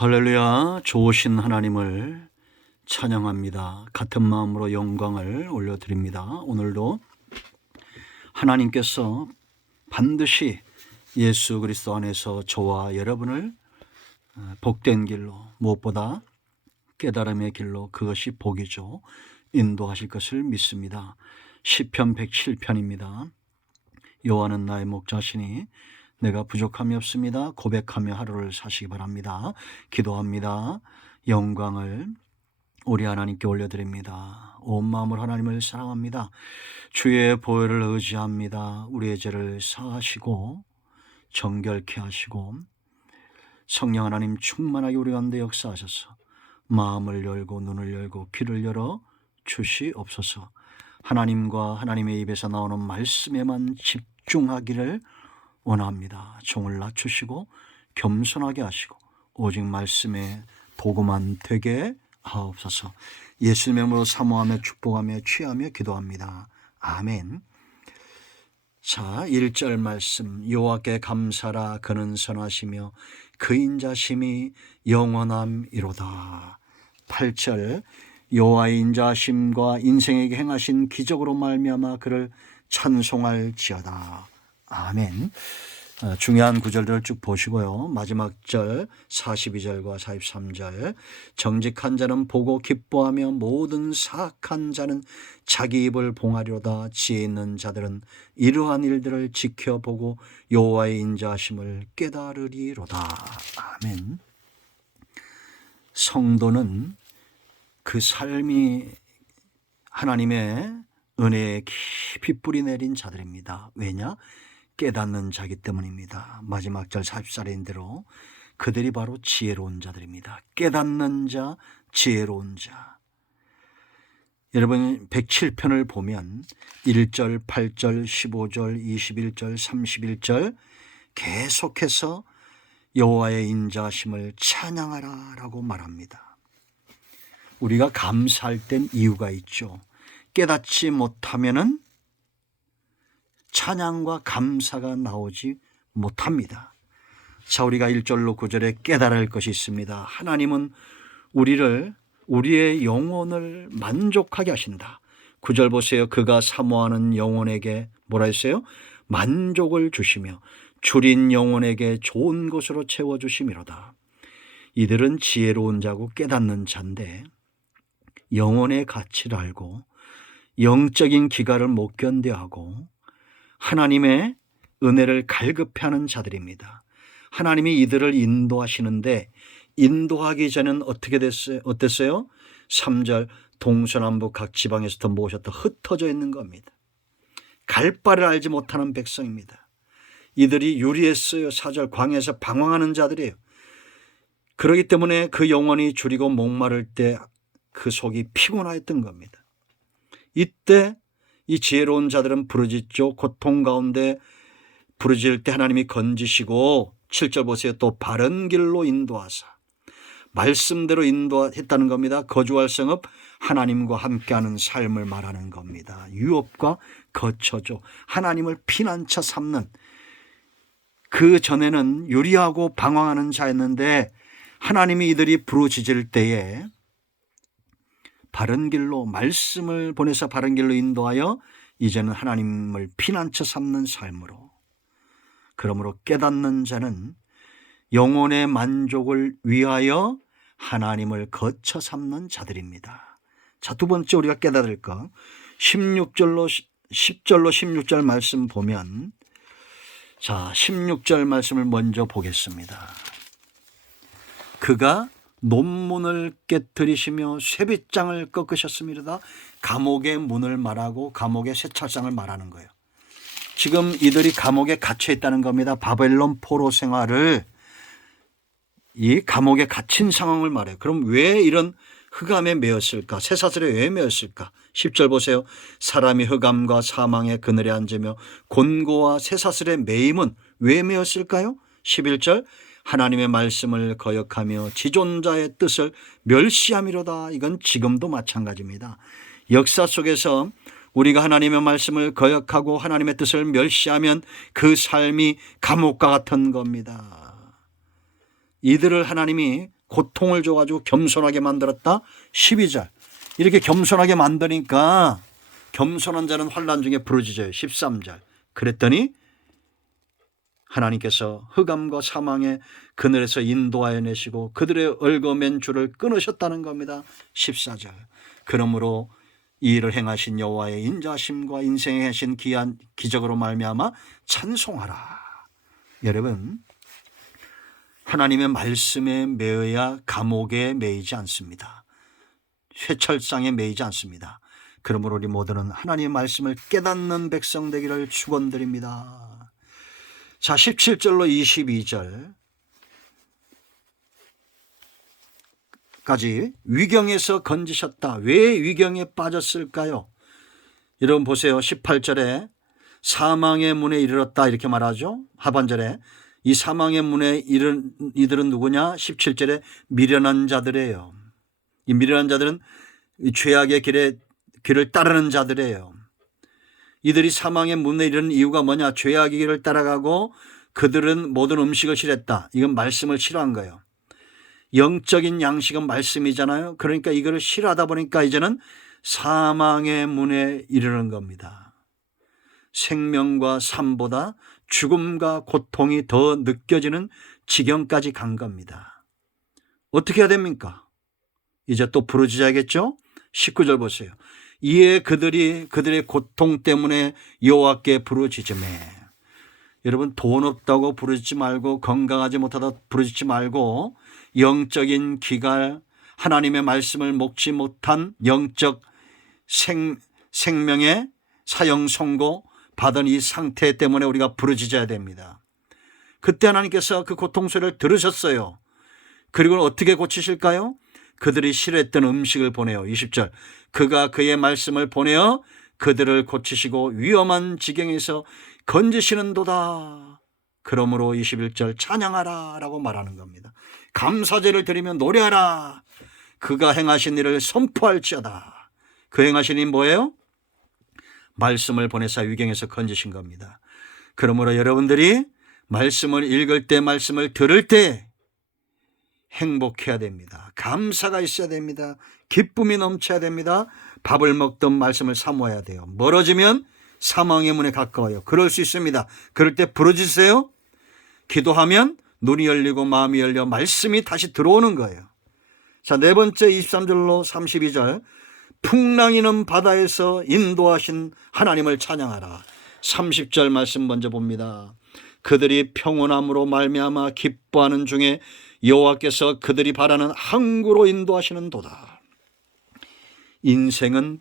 할렐루야. 좋으신 하나님을 찬양합니다. 같은 마음으로 영광을 올려드립니다. 오늘도 하나님께서 반드시 예수 그리스도 안에서 저와 여러분을 복된 길로, 무엇보다 깨달음의 길로, 그것이 복이죠, 인도하실 것을 믿습니다. 시편 107편입니다. 여호와는 나의 목자시니 내가 부족함이 없습니다. 고백하며 하루를 사시기 바랍니다. 기도합니다. 영광을 우리 하나님께 올려드립니다. 온 마음으로 하나님을 사랑합니다. 주의 보혈을 의지합니다. 우리의 죄를 사하시고 정결케 하시고 성령 하나님 충만하게 우리 가운데 역사하셔서 마음을 열고 눈을 열고 귀를 열어 주시옵소서. 하나님과 하나님의 입에서 나오는 말씀에만 집중하기를 원합니다. 종을 낮추시고 겸손하게 하시고 오직 말씀의 도구만 되게 하옵소서. 예수님의 이름으로 사모하며 축복하며 취하며 기도합니다. 아멘. 자, 1절 말씀. 여호와께 감사라. 그는 선하시며 그 인자심이 영원함이로다. 8절. 여호와의 인자심과 인생에게 행하신 기적으로 말미암아 그를 찬송할지어다. 아멘. 중요한 구절들을 쭉 보시고요. 마지막 절 42절과 43절. 정직한 자는 보고 기뻐하며 모든 사악한 자는 자기 입을 봉하리로다. 지혜 있는 자들은 이러한 일들을 지켜보고 여호와의 인자하심을 깨달으리로다. 아멘. 성도는 그 삶이 하나님의 은혜에 깊이 뿌리 내린 자들입니다. 왜냐? 깨닫는 자기 때문입니다. 마지막 절 40절인 대로 그들이 바로 지혜로운 자들입니다. 깨닫는 자, 지혜로운 자. 여러분 107편을 보면 1절, 8절, 15절, 21절, 31절 계속해서 여호와의 인자하심을 찬양하라 라고 말합니다. 우리가 감사할 땐 이유가 있죠. 깨닫지 못하면은 찬양과 감사가 나오지 못합니다. 자, 우리가 1절로 9절에 깨달을 것이 있습니다. 하나님은 우리의 영혼을 만족하게 하신다. 9절 보세요. 그가 사모하는 영혼에게 뭐라 했어요? 만족을 주시며 줄인 영혼에게 좋은 것으로 채워주심이로다. 이들은 지혜로운 자고 깨닫는 자인데 영혼의 가치를 알고 영적인 기갈을 못 견뎌하고 하나님의 은혜를 갈급해하는 자들입니다. 하나님이 이들을 인도하시는데 인도하기 전에는 어떻게 어땠어요? 3절 동서남북 각 지방에서부터 모으셨다 흩어져 있는 겁니다. 갈 바를 알지 못하는 백성입니다. 이들이 유리했어요. 4절 광야에서 방황하는 자들이에요. 그렇기 때문에 그 영혼이 줄이고 목마를 때 그 속이 피곤하였던 겁니다. 이때 이 지혜로운 자들은 부르짖죠. 고통 가운데 부르짖을 때 하나님이 건지시고 7절 보세요. 또 바른 길로 인도하사 말씀대로 인도했다는 겁니다. 거주할 성읍 하나님과 함께하는 삶을 말하는 겁니다. 유업과 거처죠. 하나님을 피난처 삼는, 그 전에는 유리하고 방황하는 자였는데 하나님이 이들이 부르짖을 때에 바른 길로 말씀을 보내서 바른 길로 인도하여 이제는 하나님을 피난처 삼는 삶으로. 그러므로 깨닫는 자는 영혼의 만족을 위하여 하나님을 거처 삼는 자들입니다. 자, 두 번째 우리가 깨달을 것 10절로 16절 말씀 보면, 자 16절 말씀을 먼저 보겠습니다. 그가 논문을 깨뜨리시며 쇠빗장을 꺾으셨습니다. 감옥의 문을 말하고 감옥의 쇠찰상을 말하는 거예요. 지금 이들이 감옥에 갇혀 있다는 겁니다. 바벨론 포로 생활을, 이 감옥에 갇힌 상황을 말해요. 그럼 왜 이런 흑암에 매였을까? 쇠사슬에 왜 매였을까? 10절 보세요. 사람이 흑암과 사망의 그늘에 앉으며 곤고와 쇠사슬에 매임은 왜 매였을까요? 11절 하나님의 말씀을 거역하며 지존자의 뜻을 멸시함이로다. 이건 지금도 마찬가지입니다. 역사 속에서 우리가 하나님의 말씀을 거역하고 하나님의 뜻을 멸시하면 그 삶이 감옥과 같은 겁니다. 이들을 하나님이 고통을 줘가지고 겸손하게 만들었다. 12절. 이렇게 겸손하게 만드니까 겸손한 자는 환난 중에 부르짖어요. 13절. 그랬더니 하나님께서 흑암과 사망의 그늘에서 인도하여 내시고 그들의 얽어맨 줄을 끊으셨다는 겁니다. 14절. 그러므로 이 일을 행하신 여호와의 인자심과 인생에 하신 기한 기적으로 말미암아 찬송하라. 여러분, 하나님의 말씀에 매여야 감옥에 매이지 않습니다. 쇠철상에 매이지 않습니다. 그러므로 우리 모두는 하나님의 말씀을 깨닫는 백성 되기를 축원드립니다. 자, 17절로 22절까지 위경에서 건지셨다. 왜 위경에 빠졌을까요? 여러분 보세요. 18절에 사망의 문에 이르렀다 이렇게 말하죠. 하반절에 이 사망의 문에 이른 이들은 누구냐? 17절에 미련한 자들이에요. 이 미련한 자들은 죄악의 길을 따르는 자들이에요. 이들이 사망의 문에 이르는 이유가 뭐냐? 죄악의 길을 따라가고 그들은 모든 음식을 싫어했다. 이건 말씀을 싫어한 거예요. 영적인 양식은 말씀이잖아요. 그러니까 이거를 싫어하다 보니까 이제는 사망의 문에 이르는 겁니다. 생명과 삶보다 죽음과 고통이 더 느껴지는 지경까지 간 겁니다. 어떻게 해야 됩니까? 이제 또 부르짖어야겠죠? 19절 보세요. 이에 그들의 고통 때문에 여호와께 부르짖으매. 여러분, 돈 없다고 부르짖지 말고 건강하지 못하다 부르짖지 말고 영적인 기갈, 하나님의 말씀을 먹지 못한 영적 생명의 사형 선고 받은 이 상태 때문에 우리가 부르짖어야 됩니다. 그때 하나님께서 그 고통 소리를 들으셨어요. 그리고 어떻게 고치실까요? 그들이 싫어했던 음식을 보내요. 20절. 그가 그의 말씀을 보내어 그들을 고치시고 위험한 지경에서 건지시는도다. 그러므로 21절 찬양하라 라고 말하는 겁니다. 감사제를 드리며 노래하라. 그가 행하신 일을 선포할지어다. 그 행하신 일 뭐예요? 말씀을 보내사 위경에서 건지신 겁니다. 그러므로 여러분들이 말씀을 읽을 때, 말씀을 들을 때 행복해야 됩니다. 감사가 있어야 됩니다. 기쁨이 넘쳐야 됩니다. 밥을 먹던 말씀을 사모해야 돼요. 멀어지면 사망의 문에 가까워요. 그럴 수 있습니다. 그럴 때 부르짖으세요. 기도하면 눈이 열리고 마음이 열려 말씀이 다시 들어오는 거예요. 자, 네 번째 23절로 32절. 풍랑이는 바다에서 인도하신 하나님을 찬양하라. 30절 말씀 먼저 봅니다. 그들이 평온함으로 말미암아 기뻐하는 중에 여호와께서 그들이 바라는 항구로 인도하시는 도다. 인생은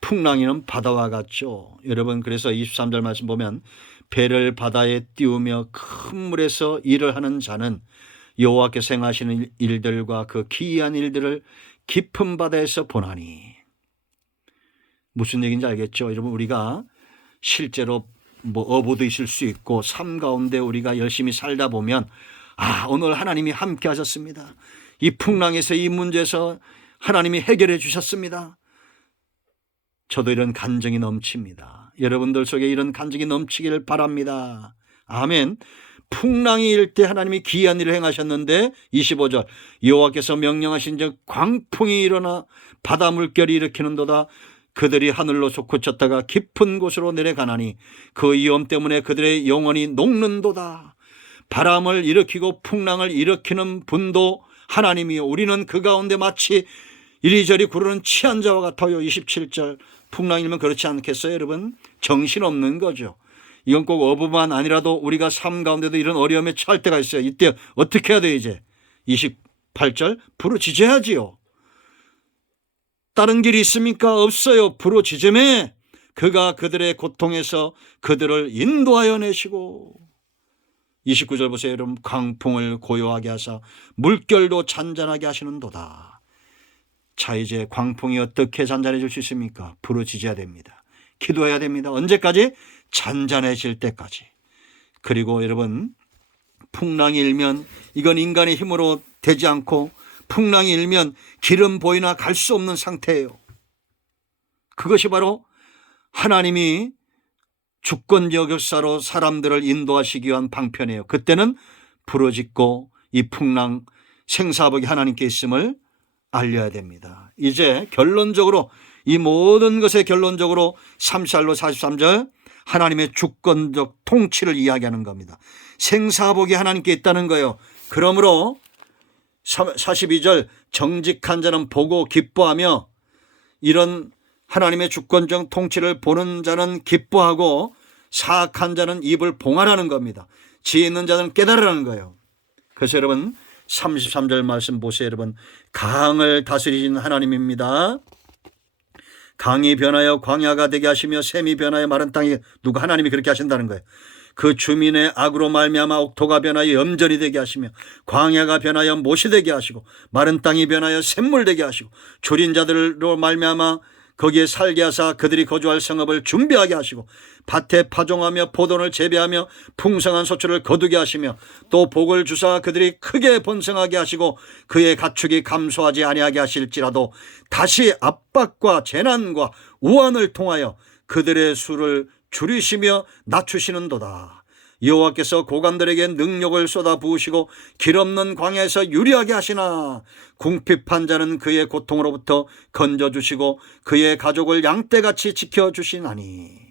풍랑이는 바다와 같죠. 여러분, 그래서 23절 말씀 보면 배를 바다에 띄우며 큰 물에서 일을 하는 자는 여호와께서 행하시는 일들과 그 기이한 일들을 깊은 바다에서 보나니. 무슨 얘기인지 알겠죠? 여러분, 우리가 실제로 어부도 있을 수 있고 삶 가운데 우리가 열심히 살다 보면 오늘 하나님이 함께 하셨습니다. 이 풍랑에서 이 문제에서 하나님이 해결해 주셨습니다. 저도 이런 간증이 넘칩니다. 여러분들 속에 이런 간증이 넘치기를 바랍니다. 아멘. 풍랑이 일 때 하나님이 기이한 일을 행하셨는데 25절 여호와께서 명령하신 즉 광풍이 일어나 바다 물결이 일으키는도다. 그들이 하늘로 솟구쳤다가 깊은 곳으로 내려가나니 그 위험 때문에 그들의 영혼이 녹는도다. 바람을 일으키고 풍랑을 일으키는 분도 하나님이요 우리는 그 가운데 마치 이리저리 구르는 취한 자와 같아요. 27절. 풍랑이면 그렇지 않겠어요, 여러분? 정신없는 거죠. 이건 꼭 어부만 아니라도 우리가 삶 가운데도 이런 어려움에 처할 때가 있어요. 이때 어떻게 해야 돼요, 이제? 28절. 부르짖어야지요. 다른 길이 있습니까? 없어요. 부르짖으매 그가 그들의 고통에서 그들을 인도하여 내시고. 29절 보세요, 여러분. 광풍을 고요하게 하사 물결도 잔잔하게 하시는도다. 자, 이제 광풍이 어떻게 잔잔해질 수 있습니까? 부르짖어야 됩니다. 기도해야 됩니다. 언제까지? 잔잔해질 때까지. 그리고 여러분, 풍랑이 일면 이건 인간의 힘으로 되지 않고 풍랑이 일면 길은 보이나 갈 수 없는 상태예요. 그것이 바로 하나님이 주권적 역사로 사람들을 인도하시기 위한 방편이에요. 그때는 부르짖고 이 풍랑 생사복이 하나님께 있음을 알려야 됩니다. 이제 결론적으로 이 모든 것의 결론적으로 30절로 43절 하나님의 주권적 통치를 이야기하는 겁니다. 생사복이 하나님께 있다는 거예요. 그러므로 42절 정직한 자는 보고 기뻐하며, 이런 하나님의 주권적 통치를 보는 자는 기뻐하고 사악한 자는 입을 봉하라는 겁니다. 지혜 있는 자는 깨달으라는 거예요. 그래서 여러분 33절 말씀 보세요. 여러분, 강을 다스리신 하나님입니다. 강이 변하여 광야가 되게 하시며 샘이 변하여 마른 땅이, 누가? 하나님이 그렇게 하신다는 거예요. 그 주민의 악으로 말미암아 옥토가 변하여 염전이 되게 하시며 광야가 변하여 못이 되게 하시고 마른 땅이 변하여 샘물 되게 하시고 줄인 자들로 말미암아 거기에 살게 하사 그들이 거주할 성읍을 준비하게 하시고 밭에 파종하며 포도를 재배하며 풍성한 소출을 거두게 하시며 또 복을 주사 그들이 크게 번성하게 하시고 그의 가축이 감소하지 아니하게 하실지라도 다시 압박과 재난과 우환을 통하여 그들의 수를 줄이시며 낮추시는도다. 여호와께서 고관들에게 능력을 쏟아 부으시고 길 없는 광야에서 유리하게 하시나 궁핍한 자는 그의 고통으로부터 건져주시고 그의 가족을 양떼같이 지켜주시나니.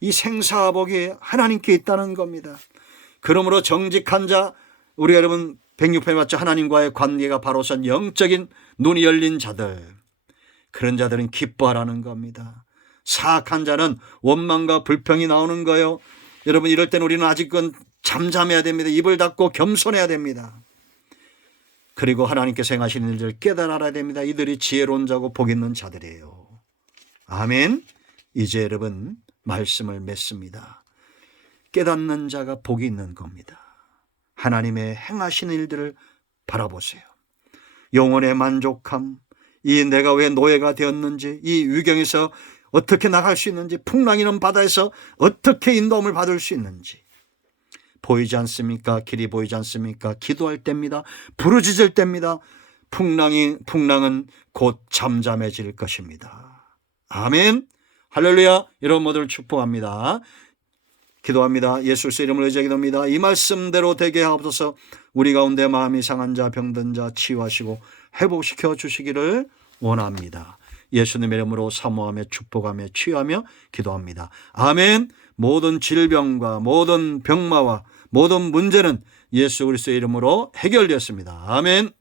이 생사복이 하나님께 있다는 겁니다. 그러므로 정직한 자, 우리 여러분 106편에 맞죠? 하나님과의 관계가 바로선 영적인 눈이 열린 자들, 그런 자들은 기뻐하라는 겁니다. 사악한 자는 원망과 불평이 나오는 거예요. 여러분, 이럴 때는 우리는 아직은 잠잠해야 됩니다. 입을 닫고 겸손해야 됩니다. 그리고 하나님께서 행하시는 일들을 깨달아야 됩니다. 이들이 지혜로운 자고 복 있는 자들이에요. 아멘. 이제 여러분 말씀을 맺습니다. 깨닫는 자가 복이 있는 겁니다. 하나님의 행하시는 일들을 바라보세요. 영혼의 만족함, 이 내가 왜 노예가 되었는지, 이 위경에서 어떻게 나갈 수 있는지, 풍랑이는 바다에서 어떻게 인도함을 받을 수 있는지 보이지 않습니까? 길이 보이지 않습니까? 기도할 때입니다. 부르짖을 때입니다. 풍랑은 곧 잠잠해질 것입니다. 아멘. 할렐루야. 여러분 모두를 축복합니다. 기도합니다. 예수 그리스도의 이름으로 의지하게 됩니다. 이 말씀대로 되게 하옵소서. 우리 가운데 마음이 상한 자, 병든 자 치유하시고 회복시켜 주시기를 원합니다. 예수님의 이름으로 사모하며 축복하며 치유하며 기도합니다. 아멘. 모든 질병과 모든 병마와 모든 문제는 예수 그리스도의 이름으로 해결되었습니다. 아멘.